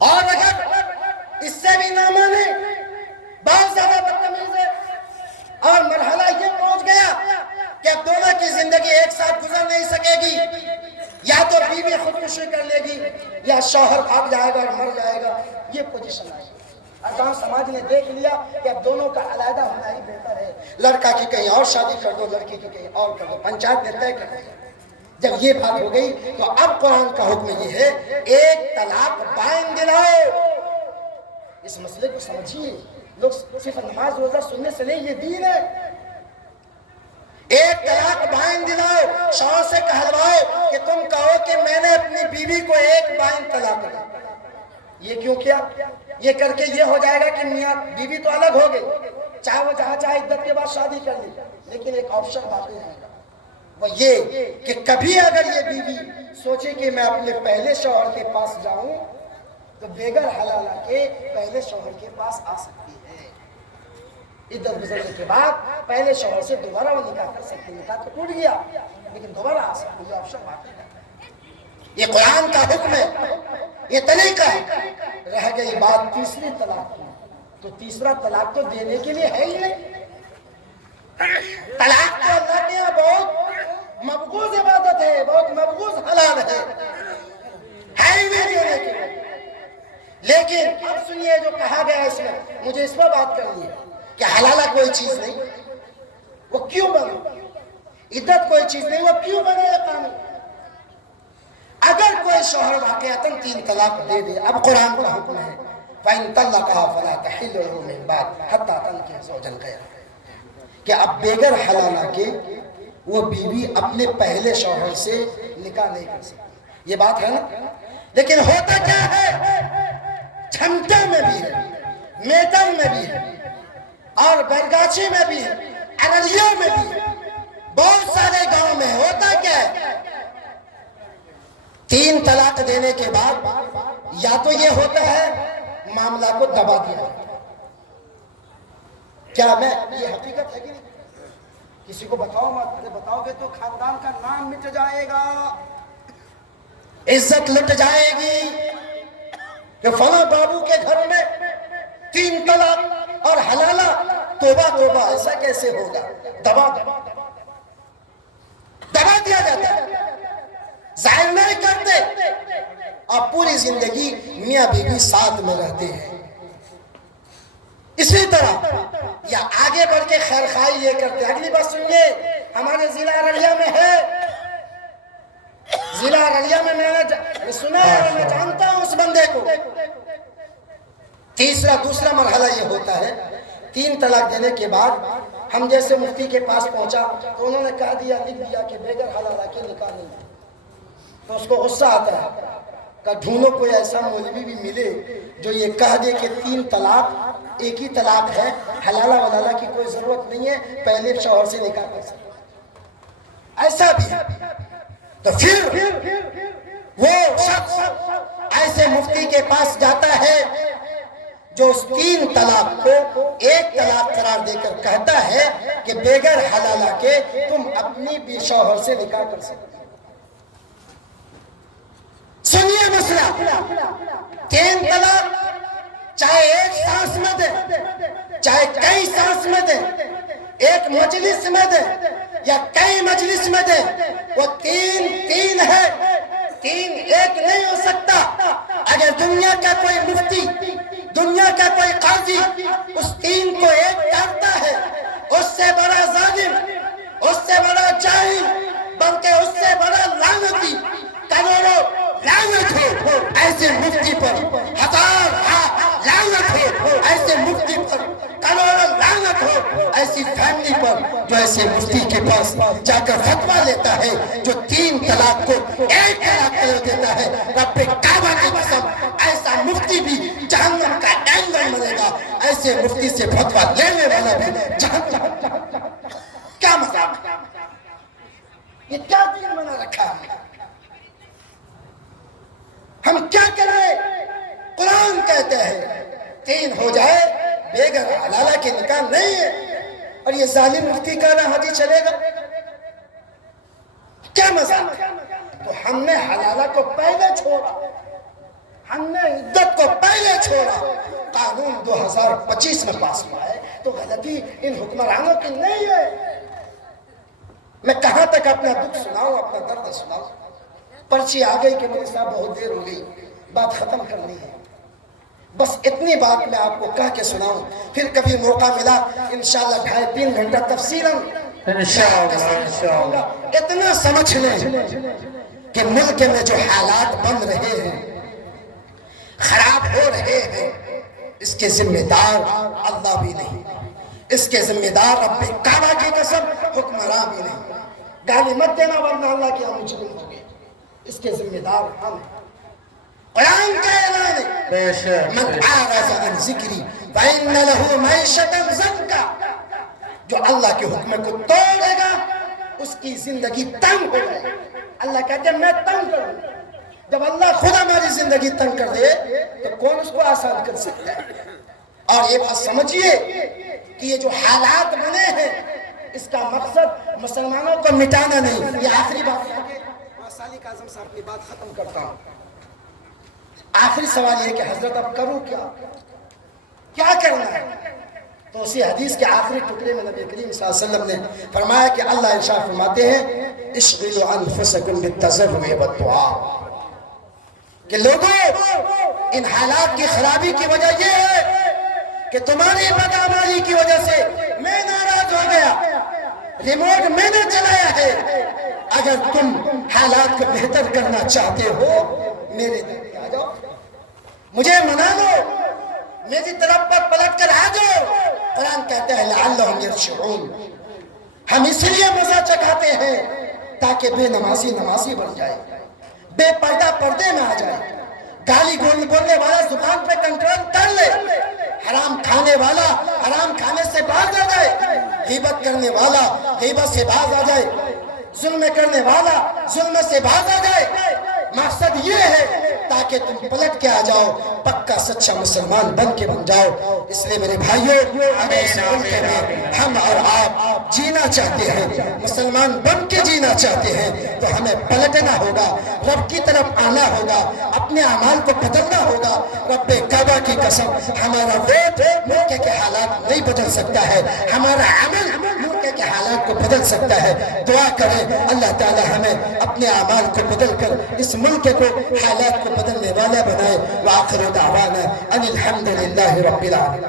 اور اگر اس سے بھی نہ مانے، بہت زیادہ بدتمیز ہے، اور مرحلہ یہ پہنچ گیا کہ اب دونوں کی زندگی ایک ساتھ گزر نہیں سکے گی، یا تو بیوی خودکشی کر لے گی یا شوہر بھاگ جائے گا اور مر جائے گا، یہ پوزیشن آئی۔ ارکان سماج نے دیکھ لیا کہ اب دونوں کا علیحدہ ہونا ہی بہتر ہے، لڑکا کی کہیں اور شادی کر دو، لڑکی کی کہیں اور کر دو، پنچایت نے طے کر دیا۔ جب یہ بات ہو گئی تو اب قرآن کا حکم یہ ہے، ایک طلاق بائن دلاؤ۔ اس مسئلے کو سمجھیے، لوگ صرف نماز روزہ سننے سے نہیں، یہ دین ہے۔ ایک طلاق بائن دلاؤ، شوہر سے کہلواؤ کہ تم کہو کہ میں نے اپنی بیوی کو ایک بائن طلاق دی۔ یہ کیوں کیا؟ یہ کر کے یہ ہو جائے گا کہ میاں بیوی تو الگ ہو گئی، چاہے وہ جہاں چاہے عدت کے بعد شادی کر لی، لیکن ایک آپشن باقی رہے گا، وہ یہ کہ کبھی اگر یہ بیوی سوچے کہ میں اپنے پہلے شوہر کے پاس جاؤں تو بغیر حلالہ کے پہلے شوہر کے پاس آ سکتی ہے۔ عدت گزرنے کے بعد پہلے شوہر سے دوبارہ وہ نکاح کر سکتی ہے، نکاح تو ٹوٹ گیا لیکن دوبارہ آ سکتی ہے، آپشن باقی ہے۔ یہ قرآن کا حکم ہے، یہ طریقہ ہے۔ رہ گئی بات تیسری طلاق کی، تو تیسرا طلاق تو دینے کے لیے ہے ہی نہیں۔ طلاق تو اللہ کے یہاں بہت مقبول عبادت ہے، بہت مقبول حلال ہے ہی نہیں دینے کے لیے۔ لیکن اب سنیے جو کہا گیا اس میں، مجھے اس پر بات کرنی ہے کہ حلالہ کوئی چیز نہیں، وہ کیوں بنے؟ عدت کوئی چیز نہیں، وہ کیوں بنے یہ قانون؟ اگر کوئی شوہر واقعتاً 3 طلاق دے دے، اب قرآن کا حکم ہے فَإِن طَلَّقَهَا فَلَا تَحِلُّ لَهُ مِن بَعْدُ حَتَّىٰ تَنكِحَ زَوْجًا غَيْرَهُ، کہ اب بغیر حلالہ کے وہ بیوی اپنے پہلے شوہر سے نکاح نہیں کر سکتی۔ یہ بات ہے نا؟ لیکن ہوتا کیا ہے، چھمٹا میں بھی ہے، میدان میں بھی ہے، اور برگاچی میں بھی ہے، ارریہ میں بھی ہے، بہت سارے گاؤں میں ہوتا کیا ہے، 3 طلاق دینے کے بعد یا تو یہ ہوتا ہے معاملہ کو دبا دیا جاتا ہے۔ کیا میں یہ حقیقت ہے کہ نہیں؟ کسی کو بتاؤ مت، بتاؤ گے تو خاندان کا نام مٹ جائے گا، عزت لٹ جائے گی کہ فلاں بابو کے گھر میں 3 طلاق اور حلالہ، توبہ توبہ، ایسا کیسے ہوگا؟ دبا دیا جاتا ہے، ظاہر نہیں کرتے، اور پوری زندگی میاں بیوی ساتھ میں رہتے ہیں۔ اسی طرح یا آگے بڑھ کے خیر خواہی یہ کرتے ہیں۔ اگلی بات سنیے، ہمارے ضلع ارریہ میں ہے، ضلع ارریہ میں میں نے سنا ہے اور میں جانتا ہوں اس بندے کو۔ دوسرا مرحلہ یہ ہوتا ہے، 3 طلاق دینے کے بعد ہم جیسے مفتی کے پاس پہنچا تو انہوں نے کہہ دیا، لکھ دیا کہ بغیر حلالہ کے نکاح نہیں ہے۔ تو اس کو غصہ آتا ہے کہ ڈھونڈو کوئی ایسا مولوی بھی ملے جو یہ کہہ دے کہ 3 طلاق ایک ہی طلاق ہے، حلالہ ولالہ کی کوئی ضرورت نہیں ہے، پہلے شوہر سے نکاح کر سکتے، ایسا بھی ہے۔ تو پھر وہ شخص ایسے مفتی کے پاس جاتا ہے جو اس 3 طلاق کو ایک طلاق قرار دے کر کہتا ہے کہ بغیر حلالہ کے تم اپنی بھی شوہر سے نکاح کر سکتے۔ سنیے مسئلہ، 3 طلاق چاہے ایک سانس میں دے، چاہے کئی سانس میں دے، ایک مجلس میں دے یا کئی مجلس میں دے، وہ 3 ہے، 3 ایک نہیں ہو سکتا۔ اگر دنیا کا کوئی مفتی، دنیا کا کوئی قاضی اس 3 کو ایک کرتا ہے، اس سے بڑا ظالم، اس سے بڑا جاہل، بلکہ اس سے بڑا لعنتی، کروڑوں لعنت ہو ایسے مفتی پر، 1000 لعنت ہو ایسے مفتی پر، کروڑوں لعنت ہو ایسی فیملی پر جو ایسے مفتی کے پاس جا کر فتویٰ لیتا ہے، جو 3 طلاق کو ایک طلاق کر دیتا ہے۔ رب کعبہ کی قسم، ایسا مفتی بھی جہنم کا اینگل ملے گا، ایسے مفتی سے فتویٰ لینے والا بھی جہنم۔ کیا مذاق، یہ کیا دین بنا رکھا ہے؟ ہم کیا کریں؟ قرآن کہتے ہیں 3 ہو جائے بغیر حلالہ کے نکاح نہیں ہے، اور یہ ظالم مفتی کا نہ حدیث چلے گا؟ کیا مذاق؟ تو ہم نے حلالہ کو پہلے چھوڑا، ہم نے عدت کو پہلے چھوڑا. قانون 2025 میں پاس ہوا ہے تو غلطی ان حکمرانوں کی نہیں ہے. میں کہاں تک اپنا دکھ سناؤں، اپنا درد سناؤں. پرچی آ گئی کہ میرے صاحب بہت دیر ہو گئی، بات ختم کرنی ہے. بس اتنی بات میں آپ کو کہہ کے سناؤں، پھر کبھی موقع ملا انشاءاللہ 2.5-3 گھنٹہ تفصیلاً انشاءاللہ. اتنا سمجھ لیں کہ ملک میں جو حالات بن رہے ہیں، خراب ہو رہے ہیں، اس کے ذمہ دار اللہ بھی نہیں، اس کے ذمہ دار رب کعبہ کی قسم حکمراں بھی نہیں. گالی مت دینا ورنہ اللہ کی ہم مجرم ہوں گے. اس کے ذمہ دار ہم. قرآن کا اعلان ہے من اعرض عن ذکری فإن له معیشة ضنکا. جو اللہ کے حکم کو توڑے گا اس کی زندگی تنگ ہو جائے. اللہ کہتے ہیں میں تنگ کروں. جب اللہ خود ہماری زندگی تنگ کر دے تو کون اس کو آسان کر سکتا ہے. اور یہ بات سمجھیے کہ یہ جو حالات بنے ہیں اس کا مقصد مسلمانوں کو مٹانا نہیں. یہ آخری بات ہے کہ سالک اعظم صاحب کی بات ختم کرتا ہوں. آخری سوال یہ کہ حضرت اب کروں کیا کرنا ہے؟ تو اسی حدیث کے آخری ٹکڑے میں نبی کریم صلی اللہ علیہ وسلم نے فرمایا کہ اللہ ارشاد فرماتے ہیں اشغلوا انفسکم بالتضرع والدعاء. کہ لوگوں ان حالات کی خرابی کی وجہ یہ ہے کہ تمہاری بدعمالی کی وجہ سے میں ناراض ہو گیا، ریموٹ میں نے چلایا ہے. اگر تم حالات کو بہتر کرنا چاہتے ہو میرے در پہ آ جاؤ، مجھے منا لو، میری طرف پر پلٹ کر آ جاؤ. قرآن کہتا ہے لعلہم یرشعون. ہم اس لیے مزہ چکھاتے ہیں تاکہ بے نمازی نمازی بن جائے، بے پردہ پردے میں آ جائے، گالی بولنے والا زبان پہ کنٹرول کر لے، حرام کھانے والا حرام کھانے سے باز آ جائے، غیبت کرنے والا غیبت سے باز آ جائے، ظلم کرنے والا ظلم سے باز آ جائے. مقصد یہ ہے تاکہ تم پلٹ کے آ جاؤ، پکا سچا مسلمان بن کے بن جاؤ. اس لیے میرے بھائیوں ہمیں اس ملک میں ہم اور آپ جینا چاہتے ہیں، مسلمان بن کے جینا چاہتے ہیں تو ہمیں پلٹنا ہوگا، رب کی طرف آنا ہوگا، اپنے اعمال کو بدلنا ہوگا. رب کعبہ کی قسم ہمارا ووٹ ملک کے حالات نہیں بدل سکتا ہے، ہمارا عمل ملک کے حالات کو بدل سکتا ہے. دعا کریں اللہ تعالی ہمیں اپنے اعمال کو بدل کر اس ملک کو حالات کو بدلنے والا بنائے. وآخر دعوانا ان الحمد للہ رب العالمین.